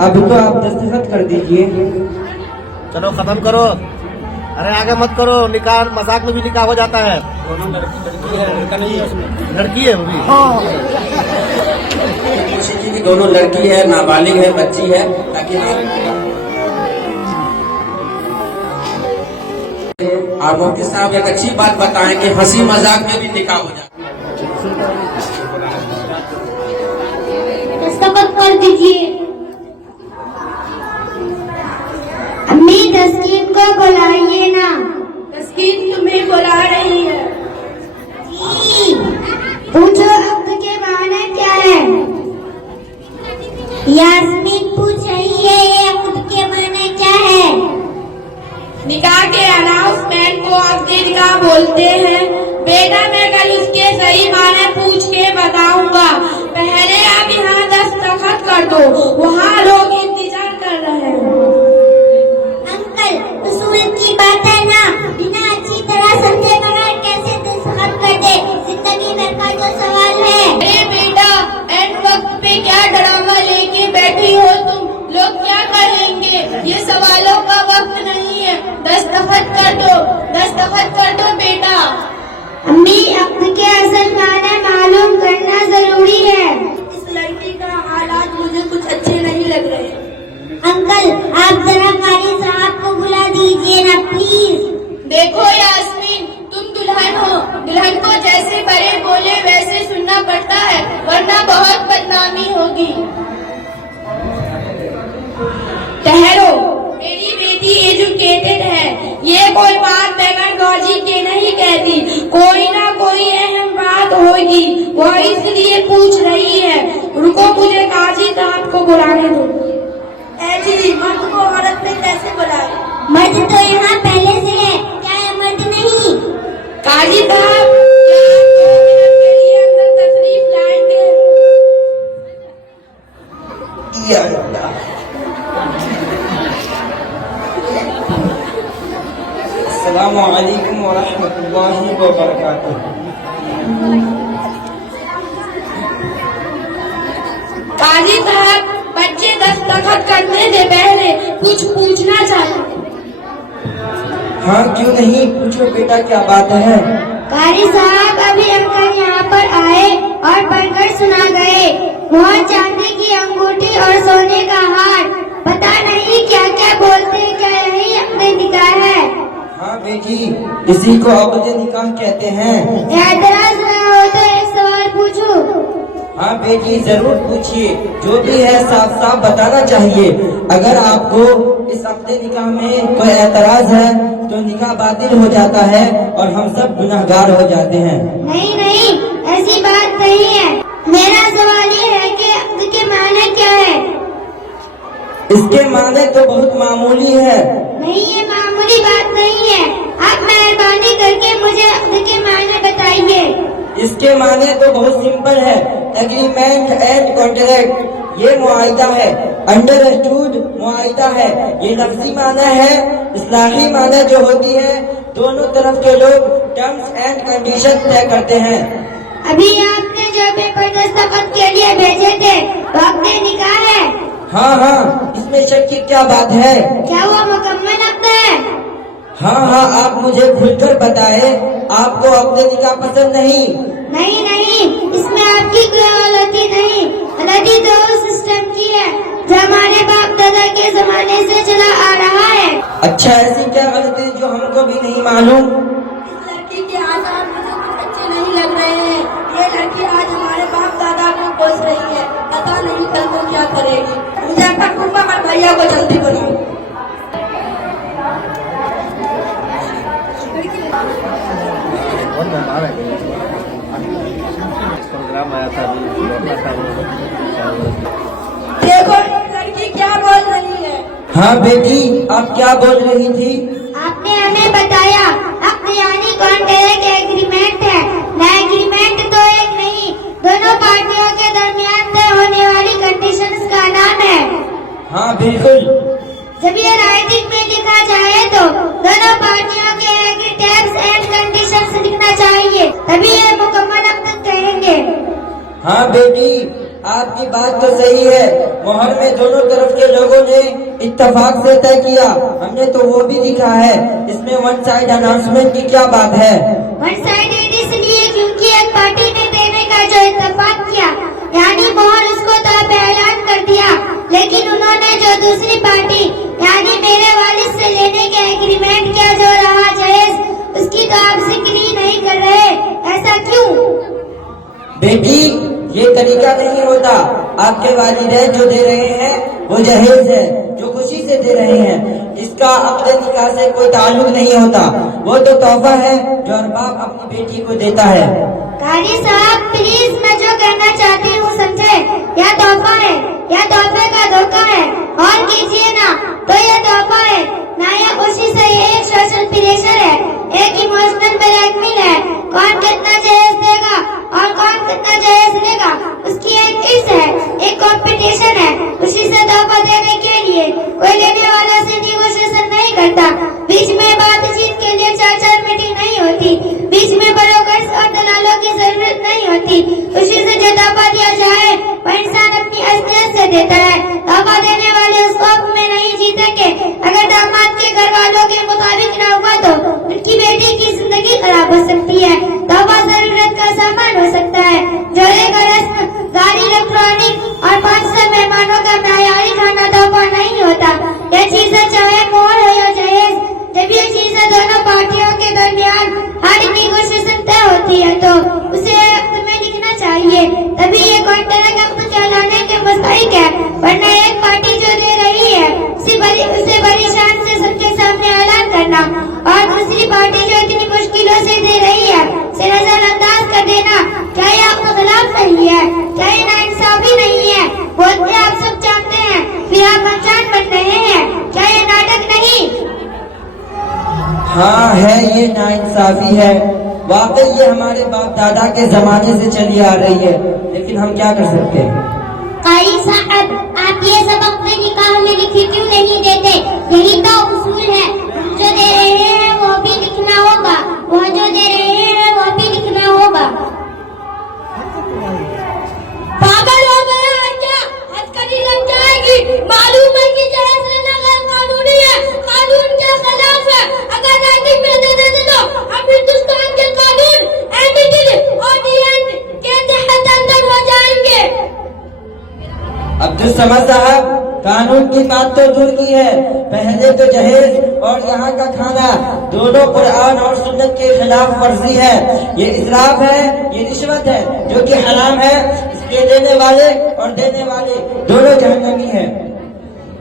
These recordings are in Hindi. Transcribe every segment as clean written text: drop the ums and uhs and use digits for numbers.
अभी तो आप दस्तखत कर दीजिए। चलो खत्म करो। अरे आगे मत करो, निकाह मजाक में भी निकाह हो जाता है। लड़की है, लड़का नहीं है उसमें। लड़की है वो भी। खुशी की दोनों लड़की है, नाबालिग है, बच्ची है, ताकि आप मुफ्ती साहब एक अच्छी बात बताएं कि हंसी मजाक में भी निकाह हो जाए। दस्तखत कर दीजिए। अम्मी तस्कीन को बुलाइए ना। तस्कीन तुम्हें बुला रही है। जी, पूछो अब्द के माने क्या है। यास्मीन पूछ रही है ये अब्द के माने क्या है। निकाह के अनाउंसमेंट को अब्द निकाह बोलते हैं। बेटा मैं कल उसके सही माने पूछ के बताऊंगा। पहले आप यहाँ दस्तखत कर दो, वहाँ लोग इंतजार कर रहे हैं। अंकल, उसूल की बात है ना, बिना अच्छी तरह समझे बगैर कैसे दस्तखत कर दे। जिंदगी भर का जो सवाल है। अरे बेटा, एंड वक्त पे क्या ड्रामा लेके बैठी हो तुम? लोग क्या कहेंगे? ये सवालों का वक्त नहीं है। दस्तखत कर दो बेटा। अम्मी, अब्द के असल माने मालूम करना जरूरी है। इस लड़की का हालात मुझे कुछ अच्छे नहीं लग रहे। अंकल, आप जरा कारी साहब को बुला दीजिए ना प्लीज। देखो यास्मीन, तुम दुल्हन हो, दुल्हन को जैसे बड़े बोले वैसे सुनना पड़ता है, वरना बहुत बदनामी होगी। ठहरो, मेरी बेटी एजुकेटेड है, ये कोई बात बगैर गौजी के नहीं कहती। कोई ना कोई अहम बात होगी, वो इसलिए पूछ रही है। रुको, मुझे काजी साहब को बुलाने दो। जी, मर्द को औरत में कैसे बुलाए? मर्द तो यहाँ पहले से है, क्या ये मर्द नहीं? काजी साहब, क्या आप 2 मिनट के लिए अंदर तशरीफ लाएंगे? या अल्लाह। अस्सलामु अलैकुम व रहमतुल्लाहि व बरकातुहू। काजी साहब, बच्चे दस्तखत करने से पहले कुछ पूछना चाहते। हाँ क्यों नहीं, पूछो बेटा क्या बात है। कारी साहब, अभी अंकल यहाँ पर आए और पढ़कर सुना गए। वहाँ चांदी की अंगूठी और सोने का हार, पता नहीं क्या क्या बोलते, क्या यही अपने निकाह है। हाँ बेटी, इसी को अब्द निकाह कहते हैं। एतराज ना हो तो एक सवाल पूछूं? हाँ बेटी जरूर पूछिए, जो भी है साफ साफ बताना चाहिए। अगर आपको इस हफ्ते निकाह में कोई एतराज है तो निकाह बातिल हो जाता है और हम सब गुनाहगार हो जाते हैं। नहीं नहीं, ऐसी बात नहीं है। मेरा सवाल ये है कि अब्द के माने क्या है। इसके माने तो बहुत मामूली है। नहीं, ये मामूली बात नहीं है। आप मेहरबानी करके मुझे अब्द के माने बताइए। इसके माने तो बहुत सिंपल है, एग्रीमेंट एंड कॉन्ट्रैक्ट। ये मुआहिदा है, अंडरस्टूड मुआहिदा है। ये लफ्जी माना है। इस्लाही माना जो होती है, दोनों तरफ के लोग टर्म्स एंड कंडीशन तय करते हैं। अभी आपने जो पेपर दस्तखत के लिए भेजे थे, वो आपके निकाह है। हाँ हाँ, इसमें शक की क्या बात है। क्या वो मुकम्मल अब्द है? हाँ हाँ, आप मुझे खुलकर बताए, आपको अपने निकाह पसंद नहीं? नहीं नहीं, इसमें आपकी कोई गलती नहीं। गलती तो उस सिस्टम की है जो हमारे बाप दादा के जमाने से चला आ रहा है। अच्छा, ऐसी क्या गलती जो हमको भी नहीं मालूम? इस लड़की के आसार मुझे कुछ अच्छे नहीं लग रहे हैं। ये लड़की आज हमारे बाप दादा को कोस रही है, पता नहीं कल को क्या करेगी। मुजफ्फरपुर में भैया को जल्दी बुलाओ। प्रोग्राम आया था अभी, लौटना था वो। देखो लड़की क्या बोल रही है। हाँ बेटी, आप क्या बोल रही थी? आपने हमें बताया अब्द यानी कॉन्ट्रैक्ट एग्रीमेंट है। ना एग्रीमेंट तो एक नहीं, दोनों पार्टियों के दरमियान तय होने वाली कंडीशंस का नाम है। हाँ बिल्कुल। जब ये राइटिंग में लिखा जाए तो दोनों पार्टियों के एग्री टर्म्स एंड कंडीशंस लिखना चाहिए, तभी ये मुकम्मल अब्द कहेंगे। हाँ बेटी, आपकी बात तो सही है। मोहर में दोनों तरफ के लोगों ने इत्तेफाक से तय किया, हमने तो वो भी लिखा है। इसमें वन साइड अनाउंसमेंट की क्या बात है? वन साइडेड इसलिए क्योंकि एक पार्टी ने देने का जो इत्तेफाक किया, यानी मोहर उसको तो ऐलान कर दिया, लेकिन उन्होंने जो दूसरी पार्टी यानी मेरे वालिद से लेने के एग्रीमेंट किया जो रहा जायज, उसकी तो आप जिक्र ही नहीं कर रहे। ऐसा क्यों? बेटी, ये तरीका नहीं होता। आपके वालिदैन जो दे रहे हैं वो जहेज है, जो खुशी से दे रहे हैं। इसका अपने निकाह से कोई ताल्लुक नहीं होता। वो तो तोहफा है जो अरबाब अपनी बेटी को देता है। कारी साहब प्लीज, मैं जो कहना चाहती हूँ समझे। यह तोहफा है, यह तोहफे का धोखा है। और कीजिए ना तो यह तोहफा है ना, यह खुशी से एक सोशल प्रेशर है, एक इमोशनल ब्लैकमेल है। कौन कितना जहेज देगा और कौन कितना जहेज लेगा, उसकी एक इस है, एक कंपटीशन है। खुशी से तोहफा देने के लिए कोई लेने वाला से नेगोशिएशन नहीं करता। बीच में बातचीत के लिए चार मीटिंग नहीं होती, बीच में ब्रोकर्स और दलालों की जरूरत नहीं होती। खुशी से जो तोहफा दिया जाए वह इंसान अपनी असलियत से देता है। तोहफा देने वाले उस खौफ में नहीं जीतेंगे। अगर दामाद के घर वालों के मुताबिक न हुआ तो उनकी बेटी की जिंदगी खराब हो सकती है। तोहफा जरूरत का सामान हो सकता है, जोड़े का रस्म, गाड़ी, इलेक्ट्रॉनिक और 500 मेहमानों का मयारी खाना तोहफा नहीं होता। यह चीजें चाहे मोहर हो या जहेज, जब ये चीजें दोनों पार्टियों के दरमियान हर नेगोशिएशन तय होती है तो उसे वक्त में लिखना चाहिए, तभी ये कॉन्ट्रैक्ट वक्त कहलाने के मुस्तहिक है। वरना एक पार्टी जो दे रही है उसे बड़ी शान से सबके सामने ऐलान करना और दूसरी पार्टी जो इतनी मुश्किलों से दे रही है उसे नजरअंदाज कर देना, क्या ये आपका खिलाफ नहीं है? क्या ये नाइंसाफी नहीं है? बोलते आप सब जानते हैं, फिर आप अनजान बन रहे हैं। क्या ये नाटक नहीं? हाँ है, ये नाइंसाफी है। वाकई ये हमारे बाप दादा के जमाने से चली आ रही है, लेकिन हम क्या कर सकते हैं? कारी साहब, आप ये सबक में निकाह में लिखे क्यों नहीं देते? यही तो उसूल है। हम जो दे रहे हैं वो भी लिखना होगा, वह जो दे रहे हैं वो भी लिखना होगा। पागल हो गया है क्या? हथकड़ी लग जाएगी। मालूम है कि जहेज लेना गैर कानूनी है, कानून के खिलाफ है। अगर नैतिक में दे देते तो हम हिंदुस्तान के कानून एनडीटी और डीएन के तहत अंदर हो जाएंगे। अब्दुल समद साहब, कानून की बात तो दूर की है, पहले तो जहेज और यहाँ का खाना दोनों कुरान और सुन्नत के खिलाफ वर्जी है। ये इसराफ है, ये रिश्वत है जो कि हराम है। इसके देने वाले और देने वाले दोनों जहन्नमी हैं।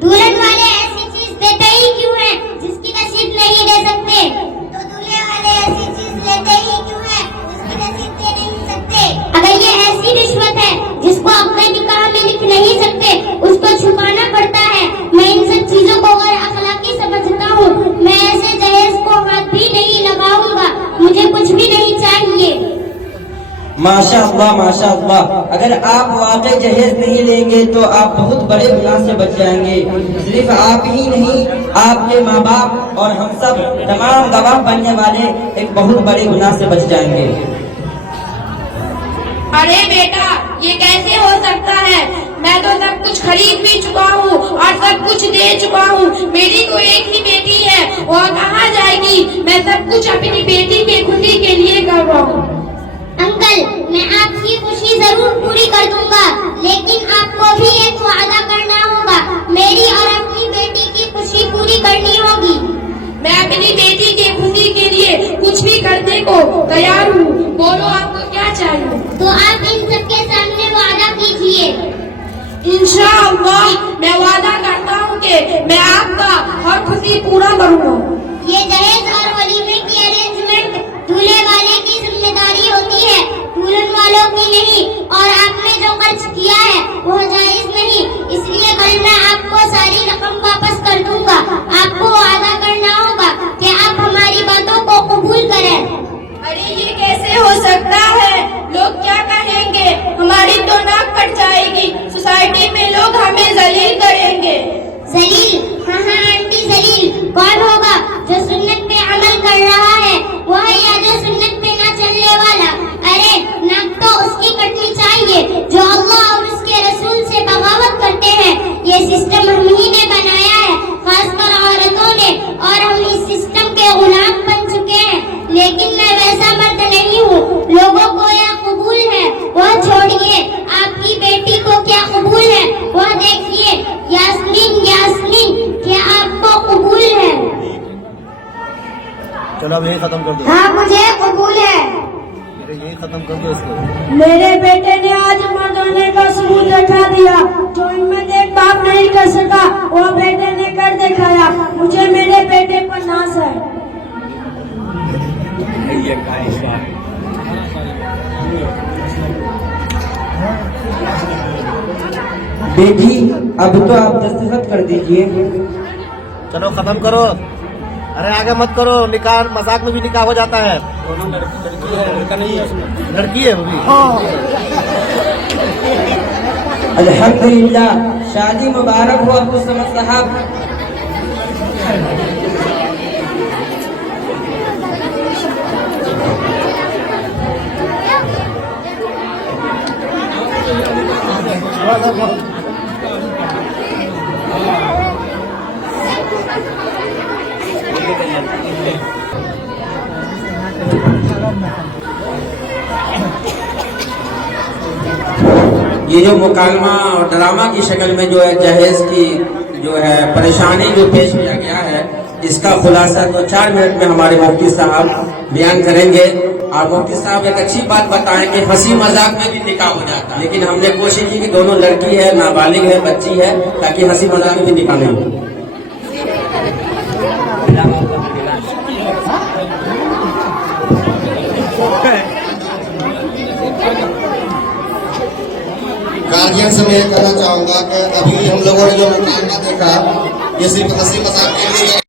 दुल्हन वाले ऐसी चीज देते ही क्यों है जिसकी नसीब नहीं दे सकते? तो दूल्हे वाले ऐसी चीज लेते ही क्यों है जिसकी नसीब दे नहीं सकते? अगर ये ऐसी रिश्वत है जिसको अपने निकाह में लिख नहीं सकते, उसको छुपाना पड़ता है। मैं इन सब चीजों को गैर अखलाकी समझता हूँ। मैं ऐसे जहेज को हाथ भी नहीं लगाऊंगा, मुझे कुछ भी नहीं चाहिए। माशाअल्लाह, माशाअल्लाह। अगर आप वाकई जहेज नहीं लेंगे तो आप बहुत बड़े गुनाह से बच जाएंगे। सिर्फ आप ही नहीं, आपके माँ बाप और हम सब तमाम गवाह बनने वाले एक बहुत बड़े गुनाह से बच जाएंगे। अरे बेटा, ये कैसे हो सकता है? मैं तो सब कुछ खरीद भी चुका हूँ और सब कुछ दे चुका हूँ। मेरी तो एक ही बेटी है, वो कहाँ जाएगी? मैं सब कुछ अपनी बेटी की खुशी के लिए कर रहा हूँ। अंकल, मैं आपकी खुशी जरूर पूरी कर दूंगा, लेकिन आपको भी एक वादा करना होगा। मेरी और अपनी बेटी की खुशी पूरी करनी होगी। मैं अपनी बेटी की खुशी के लिए कुछ भी करने को तैयार हूँ। बोलो आपको क्या चाहिए? तो आप इन सबके सामने वादा कीजिए। इंशाअल्लाह मैं वादा करता हूँ कि मैं आपका हर खुशी पूरा करूँगा। ये जहेज और वलीमे की अरेंजमेंट दूल्हे वाले की जिम्मेदारी होती है, दुल्हन वालों की नहीं। और आपने जो खर्च किया है वो जायज नहीं, इसलिए कल मैं आपको सारी रकम वापस कर दूंगा। आपको वादा करना होगा कि आप हमारी बातों को कबूल करें। अरे ये कैसे हो सकता है? लोग क्या कहेंगे? हमारी तो नाक कट जाएगी। सोसाइटी में लोग हमें जलील करेंगे। जलील? हाँ हाँ आंटी, जलील कौन होगा? जो सुन्नत पे अमल कर रहा है वह, या जो सुन्नत पे न चलने वाला? अरे नाक तो उसकी कटनी चाहिए जो अल्लाह और उसके चलो अब यही खत्म कर दो। हाँ मुझे कबूल है। अरे यही खत्म कर दो इसको। मेरे बेटे ने आज मर्द होने का सबूत दिखा दिया, जो इनमें एक बाप नहीं कर सका वो बेटे ने कर दिखाया। मुझे मेरे बेटे पर नाज है। बेटी अब तो आप दस्तखत कर दीजिए। चलो खत्म करो। अरे आगे मत करो, निकाह मजाक में भी निकाह हो जाता है। लड़की है वो भी। अल्हम्दुलिल्लाह, शादी मुबारक हो अब्दुल समद साहब। ये जो मुकालमा और ड्रामा की शक्ल में जो है जहेज की जो है परेशानी जो पेश किया गया है, इसका खुलासा 2-4 मिनट में हमारे मुफ्ती साहब बयान करेंगे। और मुफ्ती साहब एक अच्छी बात बताएं कि हंसी मजाक में भी निकाह हो जाता है, लेकिन हमने कोशिश की कि दोनों लड़की है, नाबालिग है, बच्ची है, ताकि हंसी मजाक में भी निकाह नहीं हो। गार्जियन से मैं ये कहना चाहूंगा कि अभी हम लोगों ने जो मुकाबला देखा, ये सिर्फ हंसी मजाक के लिए